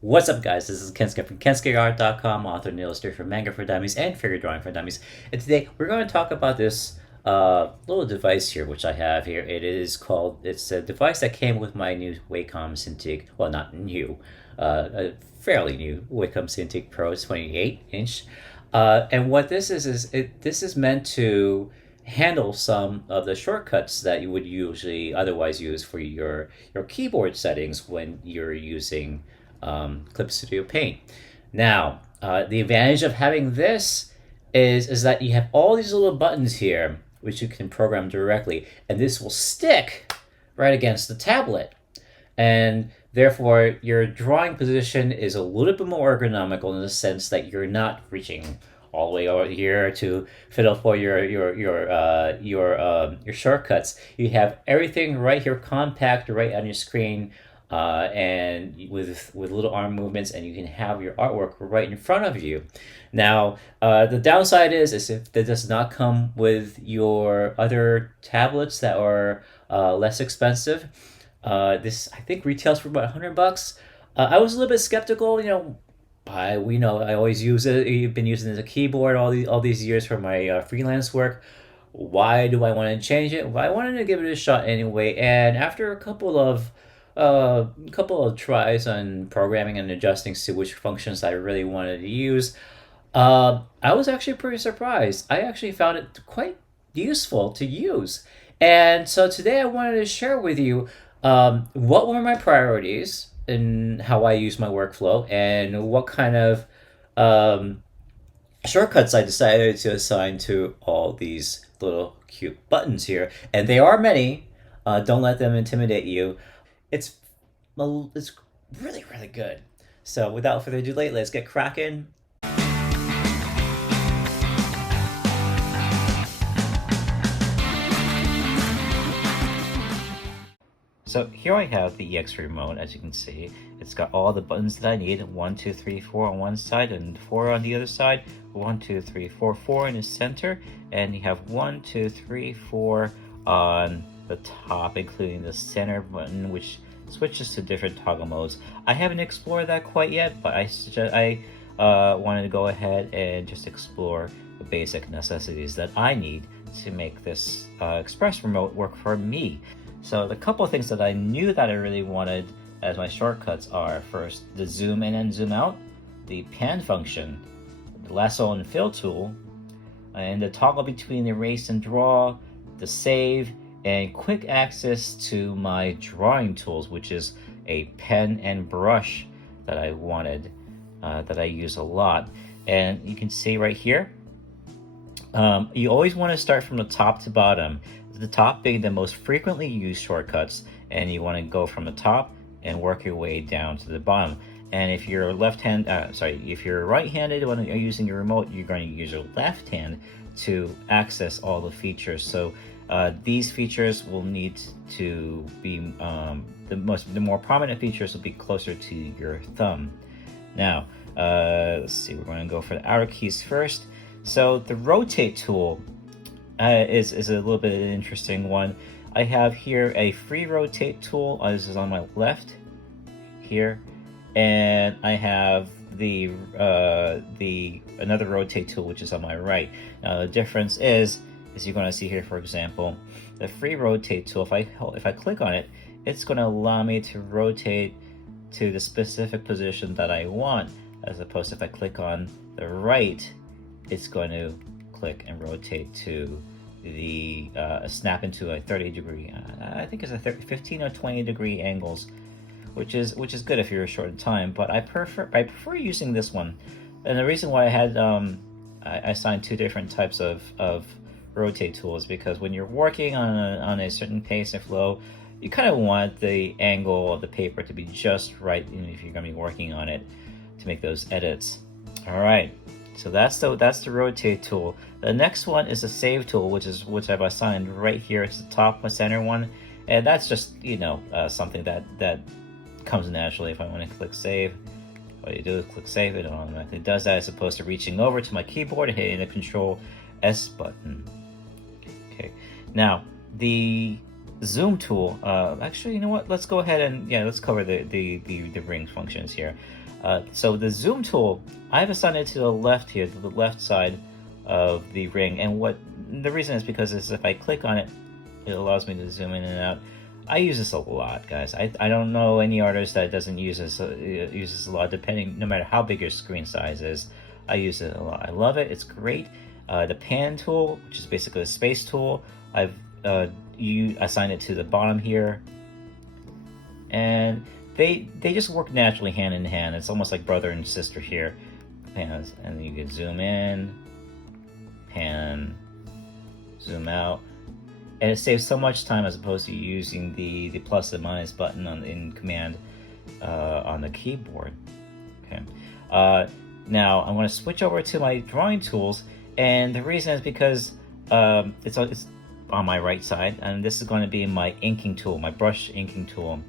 What's up, guys? This is Kensuke from KensukeART.com, author and illustrator for Manga for Dummies and figure drawing for Dummies. And today we're going to talk about this little device here, which I have here. It's a device that came with my new Wacom Cintiq. Well, not new, a fairly new Wacom Cintiq Pro 28-inch. And what this is this is meant to handle some of the shortcuts that you would usually otherwise use for your keyboard settings when you're using Clip Studio Paint. Now, the advantage of having this is that you have all these little buttons here, which you can program directly, and this will stick right against the tablet. And therefore, your drawing position is a little bit more ergonomical in the sense that you're not reaching all the way over here to fiddle for your shortcuts. You have everything right here, compact, right on your screen, and with little arm movements, and you can have your artwork right in front of you. Now, the downside is if that does not come with your other tablets that are less expensive. This I think retails for about $100. I was a little bit skeptical, I always use it. I've been using it as a keyboard all these years for my freelance work. Why do I want to change it? Well, I wanted to give it a shot anyway, and after a couple of tries on programming and adjusting to which functions I really wanted to use, I was actually pretty surprised. I actually found it quite useful to use. And so today I wanted to share with you what were my priorities in how I use my workflow and what kind of shortcuts I decided to assign to all these little cute buttons here. And they are many. Don't let them intimidate you. It's it's really, really good. So without further delay, let's get cracking. So here I have the EX remote. As you can see, it's got all the buttons that I need: 1, 2, 3, 4 on one side and 4 on the other side. 1, 2, 3, 4, 4 in the center, and you have 1, 2, 3, 4 on the top, including the center button, which switches to different toggle modes. I haven't explored that quite yet, but I wanted to go ahead and just explore the basic necessities that I need to make this Express remote work for me. So the couple of things that I knew that I really wanted as my shortcuts are: first, the zoom in and zoom out, the pan function, the lasso and fill tool, and the toggle between erase and draw, the save, and quick access to my drawing tools, which is a pen and brush that I wanted, that I use a lot. And you can see right here, you always want to start from the top to bottom, the top being the most frequently used shortcuts, and you want to go from the top and work your way down to the bottom. And if you're if you're right-handed when you're using your remote, you're going to use your left hand to access all the features. So these features will need to be the more prominent features will be closer to your thumb. Now, let's see. We're going to go for the arrow keys first. So the rotate tool is a little bit of an interesting one. I have here a free rotate tool. This is on my left here, and I have the another rotate tool, which is on my right. Now the difference is, as you're going to see here, for example, the free rotate tool, if I click on it, it's going to allow me to rotate to the specific position that I want, as opposed to if I click on the right, it's going to click and rotate to the snap into a 30 degree, I think it's a 15 or 20 degree angles, which is good if you're short in time. But I prefer using this one, and the reason why I had I assigned two different types of rotate tools, because when you're working on a certain pace and flow, you kind of want the angle of the paper to be just right, if you're going to be working on it, to make those edits. All right, so that's the rotate tool. The next one is the save tool, which I've assigned right here. It's the top center one, and that's just something that comes naturally. If I want to click save, all you do is click save, it automatically does that, as opposed to reaching over to my keyboard and hitting the Control S button. Okay, now the zoom tool. Actually, you know what? Let's go ahead and let's cover the ring functions here. So the zoom tool, I've assigned it to the left here, to the left side of the ring, and the reason is because if I click on it, it allows me to zoom in and out. I use this a lot, guys. I don't know any artist that doesn't use this a lot, no matter how big your screen size is. I use it a lot. I love it. It's great. The pan tool, which is basically a space tool, I've assigned it to the bottom here, and they just work naturally hand in hand. It's almost like brother and sister here. Pans, and you can zoom in, pan, zoom out. And it saves so much time as opposed to using the plus and minus button in command on the keyboard. Okay. Now I'm going to switch over to my drawing tools, and the reason is because it's on my right side, and this is going to be my inking tool, my brush inking tool.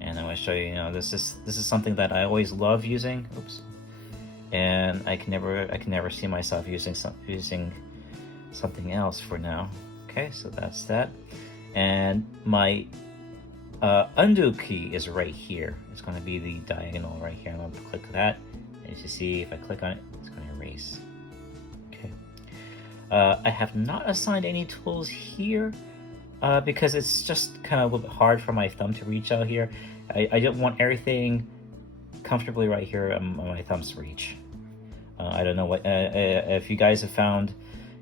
And I'm going to show you. This is something that I always love using. Oops. And I can never see myself using something else for now. Okay, so that's that. And my undo key is right here. It's going to be the diagonal right here. I'm going to click that. And as you see, if I click on it, it's going to erase. Okay. I have not assigned any tools here because it's just kind of a little bit hard for my thumb to reach out here. I don't want everything comfortably right here on my thumb's reach. I don't know if you guys have found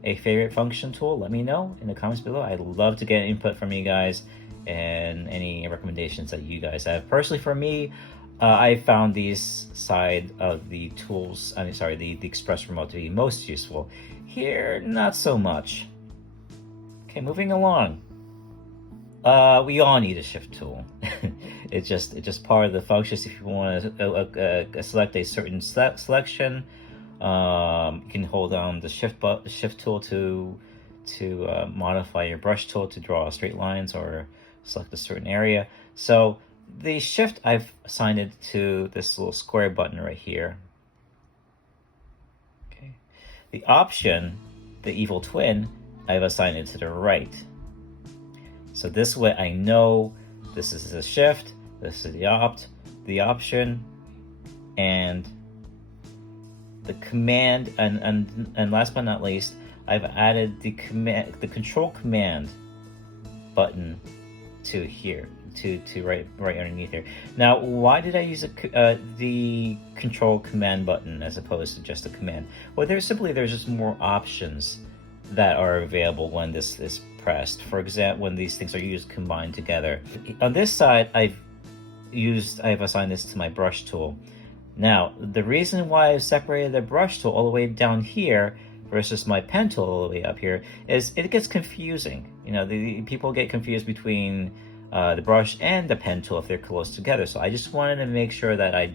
a favorite function tool, let me know in the comments below. I'd love to get input from you guys and any recommendations that you guys have. Personally, for me, I found these side of the tools, the Express Remote to be most useful. Here, not so much. Okay, moving along. We all need a shift tool. It's just part of the functions. If you want to select a certain selection, you can hold down the shift tool to modify your brush tool to draw straight lines or select a certain area. So the shift, I've assigned it to this little square button right here. Okay. The option, the evil twin, I've assigned it to the right. So this way I know this is the shift, this is the option, and the command, and last but not least, I've added the control command button to here, to right underneath here. Now, why did I use the control command button as opposed to just a command? Well, there's just more options that are available when this is pressed. For example, when these things are used combined together. On this side, I've assigned this to my brush tool. Now, the reason why I've separated the brush tool all the way down here versus my pen tool all the way up here is it gets confusing. The people get confused between the brush and the pen tool if they're close together. So I just wanted to make sure that I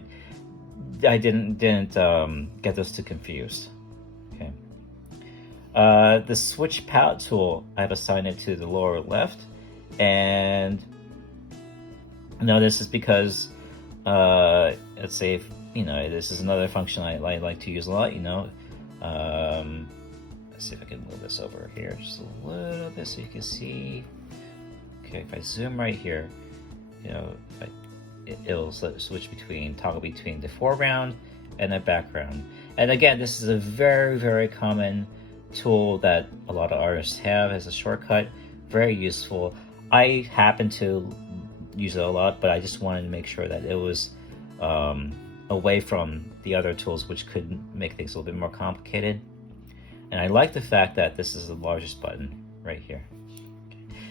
didn't get those too confused. Okay. The switch palette tool, I've assigned it to the lower left, and now this is because let's say if, this is another function I like to use a lot. Let's see if I can move this over here just a little bit so you can see. Okay, if I zoom right here, it'll toggle between the foreground and the background. And again, this is a very, very common tool that a lot of artists have as a shortcut. Very useful. I happen to use it a lot, but I just wanted to make sure that it was away from the other tools, which could make things a little bit more complicated. And I like the fact that this is the largest button right here.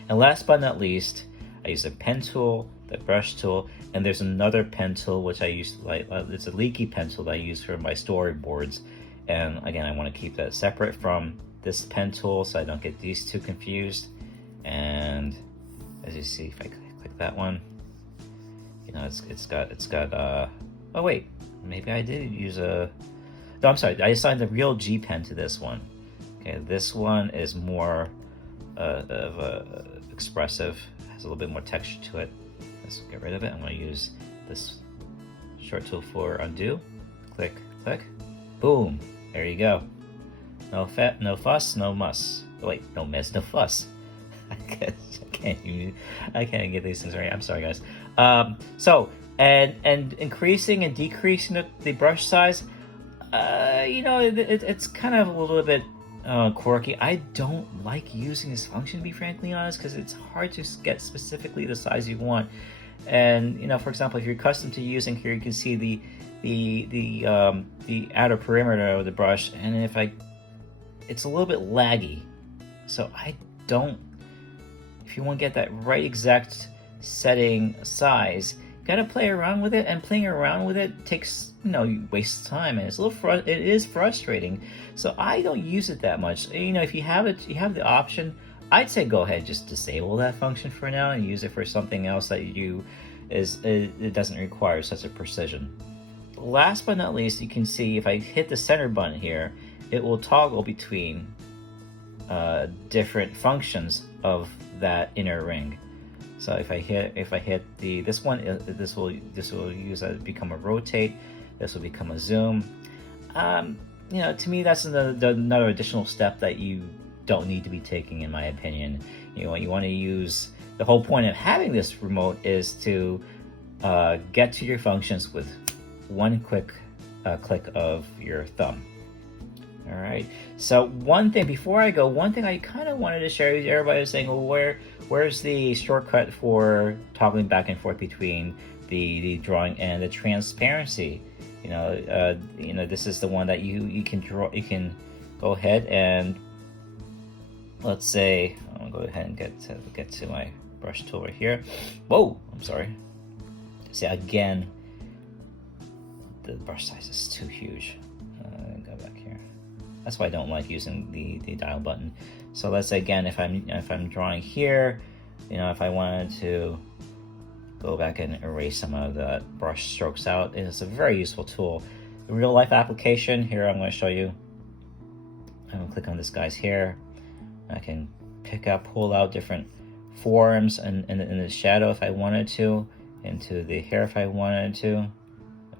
And last but not least, I use a pen tool, the brush tool, and there's another pen tool which I use, it's a leaky pen tool that I use for my storyboards. And again, I want to keep that separate from this pen tool so I don't get these two confused. And as you see, if I click that one, it's got oh wait, maybe I did use no, I'm sorry, I assigned the real G pen to this one. Okay, this one is more expressive, has a little bit more texture to it. Let's get rid of it. I'm going to use this short tool for undo. Click, click, boom. There you go. No fuss, no muss. Oh, wait, no mess, no fuss. I can't get these things right. I'm sorry, guys. So and increasing and decreasing the brush size, you know, it's kind of a little bit quirky. I don't like using this function, to be frankly honest, because it's hard to get specifically the size you want. And you know, for example, if you're accustomed to using here, you can see the outer perimeter of the brush, and it's a little bit laggy. So I don't. If you want to get that right exact setting size, you gotta play around with it, and playing around with it takes, you know, you waste time, and it's a little it is frustrating. So I don't use it that much. You know, if you have it, you have the option. I'd say go ahead, just disable that function for now and use it for something else that it doesn't require such a precision. Last but not least, you can see if I hit the center button here, it will toggle between different functions of that inner ring. So if I hit this one, this will use become a rotate. This will become a zoom. You know, to me, that's another additional step that you don't need to be taking, in my opinion. You know, you want to use, the whole point of having this remote is to get to your functions with one quick click of your thumb. All right. So one thing before I go, one thing I kind of wanted to share with you. Everybody was saying, well, where's the shortcut for toggling back and forth between the drawing and the transparency? You know, this is the one that you can draw. You can go ahead and, let's say, I'm gonna go ahead and get to my brush tool right here. Whoa, I'm sorry. See, again, the brush size is too huge. Go back here. That's why I don't like using the dial button. So let's say again, if I'm drawing here, you know, if I wanted to go back and erase some of the brush strokes out, it's a very useful tool. The real life application here, I'm going to show you. I'm going to click on this guy's hair. I can pull out different forms and in the shadow if I wanted to, into the hair if I wanted to.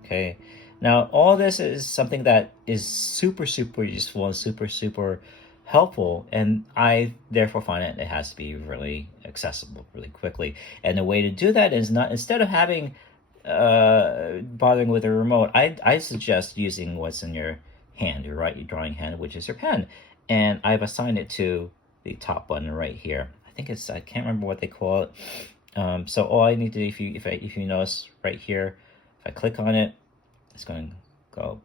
Okay. Now all this is something that is super useful and super helpful, and I therefore find it has to be really accessible really quickly. And the way to do that is not, instead of having bothering with a remote, I suggest using what's in your hand, your drawing hand, which is your pen, and I've assigned it to the top button right here. I think it's, I can't remember what they call it. So all I need to do, if you notice right here, if I click on it, it's going to go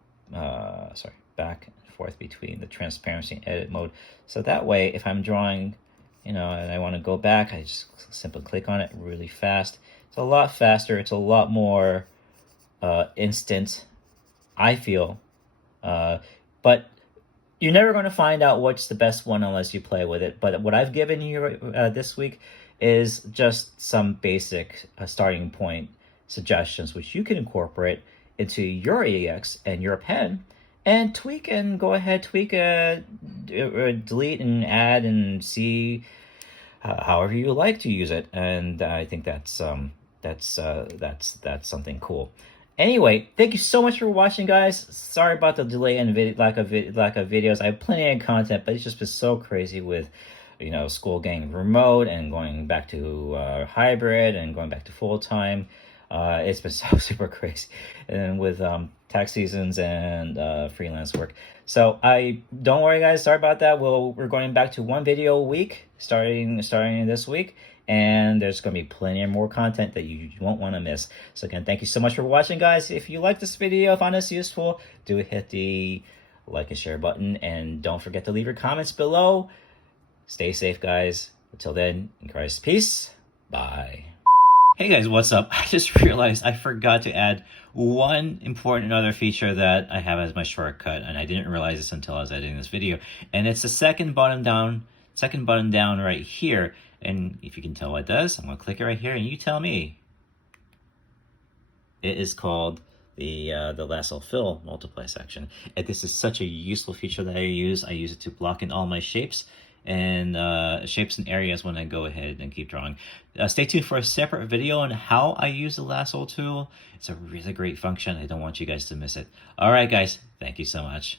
back and forth between the transparency and edit mode. So that way, if I'm drawing, you know, and I want to go back, I just simply click on it really fast. It's a lot faster. It's a lot more instant, I feel. But you're never going to find out what's the best one unless you play with it. But what I've given you this week is just some basic starting point suggestions, which you can incorporate into your EX and your pen, and tweak and go ahead, delete and add and see however you like to use it. And I think that's something cool. Anyway, thank you so much for watching, guys. Sorry about the delay and lack of videos. I have plenty of content, but it's just been so crazy with, you know, school getting remote and going back to hybrid and going back to full time. It's been so super crazy, and with tax seasons and freelance work. So don't worry, guys. Sorry about that. We're going back to one video a week starting this week, and there's going to be plenty of more content that you won't want to miss. So again, thank you so much for watching, guys. If you like this video, found this useful, do hit the like and share button, and don't forget to leave your comments below. Stay safe, guys. Until then, in Christ's peace. Bye. Hey guys, what's up? I just realized I forgot to add one important other feature that I have as my shortcut, and I didn't realize this until I was editing this video. And it's the second button down right here. And if you can tell what it does, I'm gonna click it right here, and you tell me. It is called the lasso fill multiply section, and this is such a useful feature that I use. I use it to block in all my shapes and areas when I go ahead and keep drawing. Stay tuned for a separate video on how I use the lasso tool. It's a really great function. I don't want you guys to miss it. All right, guys. Thank you so much.